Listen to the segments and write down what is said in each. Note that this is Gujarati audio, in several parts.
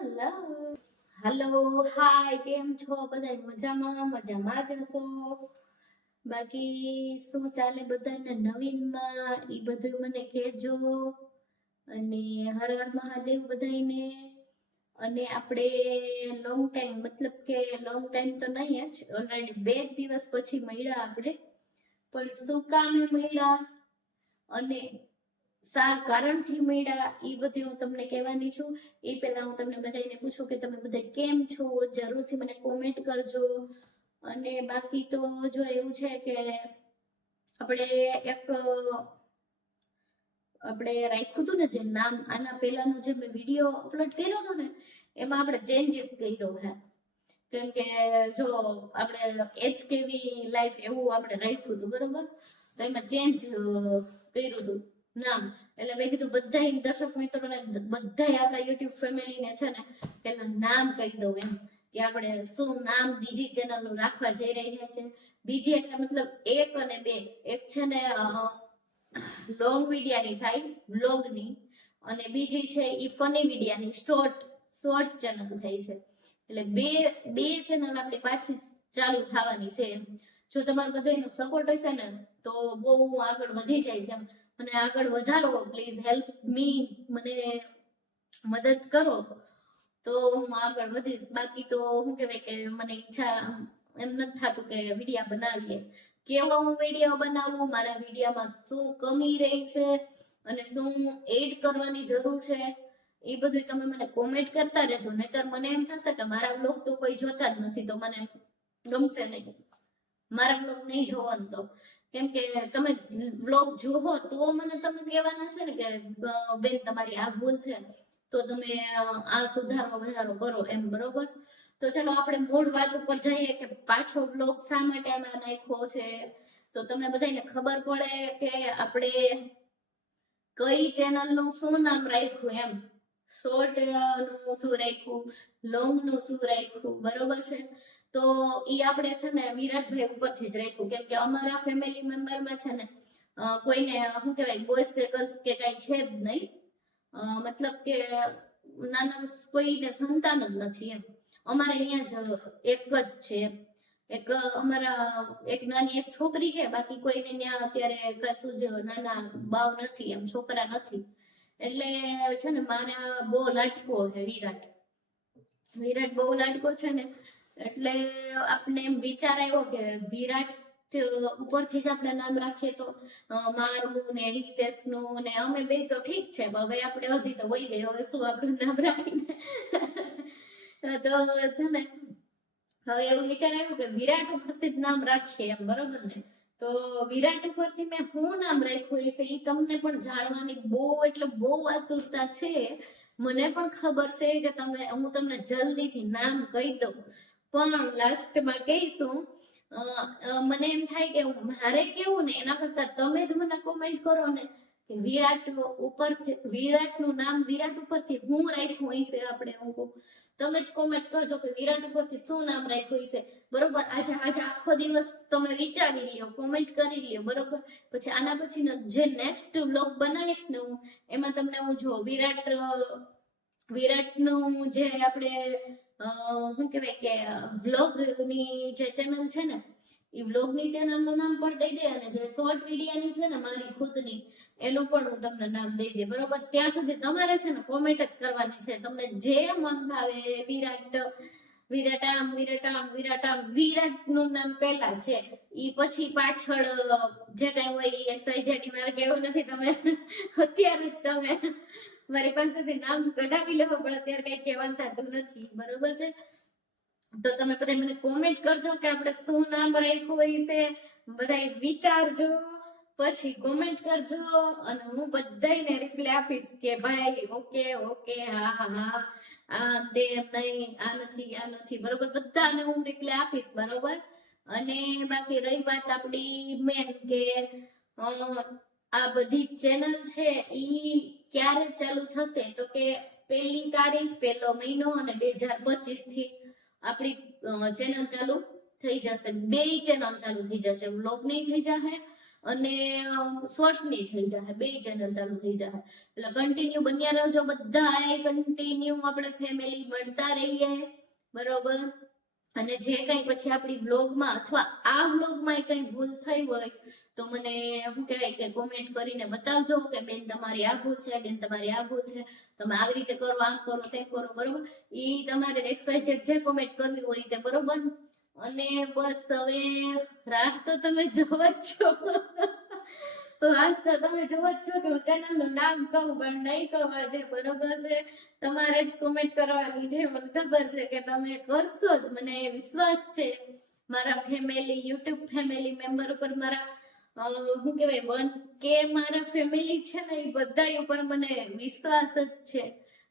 હેલો હેલો હાય કેમ છો? બધા મજામાં? મજામાં જ હશો? બાકી શું ચાલે બધાને નવીનમાં? એ બધું મને કહેજો. અને હર હર મહાદેવ બધાને અને આપણે લોંગ ટાઈમ મતલબ કે લોંગ ટાઈમ તો નહીં જ ઓલરેડી બે દિવસ પછી મળ્યા આપણે. પણ શું કામે મળ્યા? અને શા કારણથી મળ્યા, એ બધી હું તમને કહેવાની છું. એ પહેલા હું તમને બધાને પૂછું કે તમે બધા કેમ છો? જરૂરથી મને કોમેન્ટ કરજો. અને બાકી તો જો એવું છે કે આપણે એક, આપણે રાખ્યું હતું ને જે નામ, આના પહેલાનો જે મેં વીડિયો અપલોડ કર્યો હતો ને, એમાં આપણે ચેન્જીસ કર્યો હે કેમ કે જો આપણે એચ કેવી લાઈફ એવું આપણે રાખ્યું હતું, બરોબર? તો એમાં ચેન્જ કર્યું હતું. નામ. એટલે મેં કીધું બધા દર્શક મિત્રોને બધા આપણા યુટ્યુબ ફેમિલીને છે ને પેલા નામ કહી દઉં એમ, કે આપણે શું નામ બીજી ચેનલનું રાખવા જઈ રહ્યા છે. બીજી એટલે મતલબ એક અને બે. એક છે ને લોંગ વિડિયાની થાય બ્લોગની અને બીજી છે એ ફની વિડિયાની શોર્ટ શોર્ટ ચેનલ થાય છે. એટલે બે બે ચેનલ આપણી પાછી ચાલુ થવાની છે જો તમારો બધાનો સપોર્ટ હશે ને, તો બહુ આગળ વધી જાય છે એમ. અને આગળ વધારો પ્લીઝ હેલ્પ મી મને મદદ કરો. તો હું આગળ વધીશ. બાકી તો શું કહેવાય કે મને ઈચ્છા એમ નથી થતું કે વિડીયા બનાવીએ. કેવો હું વીડિયો બનાવું? મારા વિડીયામાં શું કમી રહી છે? અને શું એડ કરવાની જરૂર છે? એ બધું તમે મને કોમેન્ટ કરતા રહેજો. નહીતર મને એમ થશે કે મારા બ્લોગ તો કોઈ જોતા જ નથી, તો મને ગમશે નહીં. મારા બ્લોગ નહીં જોવાનું તો. કેમ કે તમે વ્લોગ જોવો તો મને તમે કહેવાના છે ને કે બેન તમારી આ ભૂલ છે, તો તમે આ સુધારો વધારો કરો એમ, બરોબર? તો ચલો આપણે મૂળ વાત ઉપર જઈએ કે પાછો વ્લોગ શા માટે અમે નાખ્યો છે? તો તમને બધાને ખબર પડે કે આપણે કઈ ચેનલનું શું નામ રાખ્યું એમ? શોર્ટનું શું રાખ્યું? લોંગનું શું રાખ્યું? બરોબર છે? તો ઈ આપણે છે ને વિરાટભાઈ ઉપરથી જ રાખ્યું. કેમ કે અમારા ફેમિલી મેમ્બરમાં છે ને કોઈને, શું કહેવાય બોયસ કે ગર્લ્સ કે કઈ છે જ નહીં. મતલબ કે નાના કોઈને સંતાન જ નથી એમ. અમારે અહીંયા જ એક જ છે એક અમારા, એક નાની એક છોકરી છે, બાકી કોઈને ત્યાં અત્યારે કશું જ નાના બાવ નથી એમ, છોકરા નથી. એટલે છે ને મારા બહુ લાટકો છે વિરાટ. વિરાટ બહુ લાટકો છે ને એટલે આપણે એમ વિચાર આવ્યો કે વિરાટ ઉપરથી જ આપણે નામ રાખીએ તો મારું ને હિતેશનું ને અમે બે તો ઠીક છે હવે આપણે અધી તો વહી ગઈ, હવે શું આપણું નામ રાખીને? તો છે ને, હવે એવું વિચાર આવ્યો કે વિરાટ ઉપરથી જ નામ રાખીએ એમ, બરોબર ને? તો વિરાટ ઉપરથી મેં શું નામ રાખ્યું છે એ તમને પણ જાણવાની બહુ, એટલે બહુ આતુરતા છે. મને પણ ખબર છે કે તમે, હું તમને જલ્દીથી નામ કહી દઉં. પણ લાસ્ટમાં કહીશું મને એમ થાય કે મારે કેવું ને એના કરતા તમે જ મને કોમેન્ટ કરો ને કે વિરાટ ઉપરથી, વિરાટનું નામ વિરાટ ઉપરથી હું રાખ્યું હશે આપણે હું તમે જ કોમેન્ટ કરજો કે વિરાટ ઉપરથી શું નામ રાખ્યું હશે. બરોબર? આજે આજે આખો દિવસ તમે વિચારી લ્યો કોમેન્ટ કરી લ્યો, બરોબર? પછી આના પછી જે નેક્સ્ટ વ્લોગ બનાવીશ ને હું, એમાં તમને હું જો વિરાટ વિરાટ, વિરાટનું જે આપણે શું કહેવાય કે વ્લોગની જે ચેનલ છે ને એ વ્લોગની ચેનલનું નામ પણ દઈ દે અને જે શોર્ટ વિડીયોની છે ને, મારી ખુદની, એનું પણ હું તમને નામ દઈ દે. બરોબર? ત્યાં સુધી તમારે છે ને કોમેન્ટ જ કરવાની છે. તમને જે મન ભાવે વિરાટ વિરાટ આમ વિરાટ આમ વિરાટ આમ વિરાટનું નામ પહેલા છે. ઈ પછી પાછળ જે કઈ હોય એ એક્સાઇઝેડ મારે કહેવું નથી તમે. અત્યારે જ તમે મારી પાસેથી નામ કઢાવી લેવો, પણ અત્યારે કઈ કહેવાનું નથી. બરોબર છે? તો તમે બધા મને કોમેન્ટ કરજો કે આપણે શું નામ રાખ્યું છે. બધા વિચારજો, પછી કોમેન્ટ કરજો, અને હું બધાને રિપ્લાય આપીશ કે ભાઈ ઓકે ઓકે હા હા હા. આ તેમ નહીં, આ નથી આ નથી. બરોબર? બધાને હું રિપ્લાય આપીશ, બરોબર? અને બાકી રહી વાત આપણી મેન કે આ બધી ચેનલ છે ઈ ક્યારે ચાલુ થશે તો કે પહેલી તારીખ, પહેલો મહિનો અને બે હજાર પચીસથી આપણી ચેનલ ચાલુ થઈ જશે. બે ચેનલ ચાલુ થઈ જશે. વ્લોગ નહીં થઈ જશે અને શોર્ટ નહીં થઈ જશે બે ચેનલ ચાલુ થઈ જશે એટલે કન્ટિન્યુ બન્યા રહેજો બધા. કન્ટિન્યુ આપણે ફેમિલી મળતા રહીએ. બરોબર? અને જે કંઈ પછી આપણી વ્લોગમાં અથવા આ વ્લોગમાં કંઈ ભૂલ થઈ હોય, તો મને શું કહેવાય કે કોમેન્ટ કરીને બતાવજો કે બેન તમારી આ ભૂલ છે, બેન તમારી આ ભૂલ છે. તમે આવી રીતે કરો, આમ કરો તે કરો, બરોબર? ઈ તમારે એક્સવાઇઝેડ જે કોમેન્ટ કરવી હોય તે બરોબર? અને બસ હવે રાહ તો તમે જવા જ છો. તો તમે જુઓ છો કે હું ચેનલનું નામ કહું પણ નહીં કહવા છે બરોબર છે. તમારે જ કોમેન્ટ કરવાની છે મને ખબર છે કે તમે કરશો જ. મને વિશ્વાસ છે. મારા ફેમિલી યુટ્યુબ ફેમિલી મેમ્બર ઉપર મારા શું કહેવાય, વન કે મારા ફેમિલી છે ને એ બધા ઉપર મને વિશ્વાસ જ છે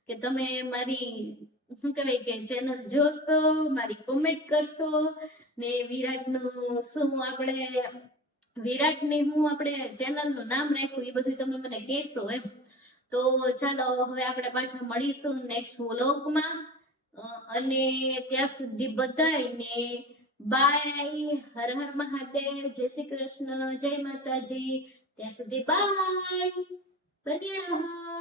કે તમે મારી, શું કહેવાય કે ચેનલ જોશો, મારી કોમેન્ટ કરશો ને વિરાટનું શું આપણે વિરાટની હું આપણે ચેનલનું નામ રાખ્યું, એ બધું તમે મને કહેશો એમ. તો ચાલો હવે આપણે પાછા મળીશું નેક્સ્ટ વ્લોગમાં અને ત્યાં સુધી બધાને બાય હર હર મહાદેવ, જય શ્રી કૃષ્ણ, જય માતાજી. ત્યાં સુધી બાય બન્યા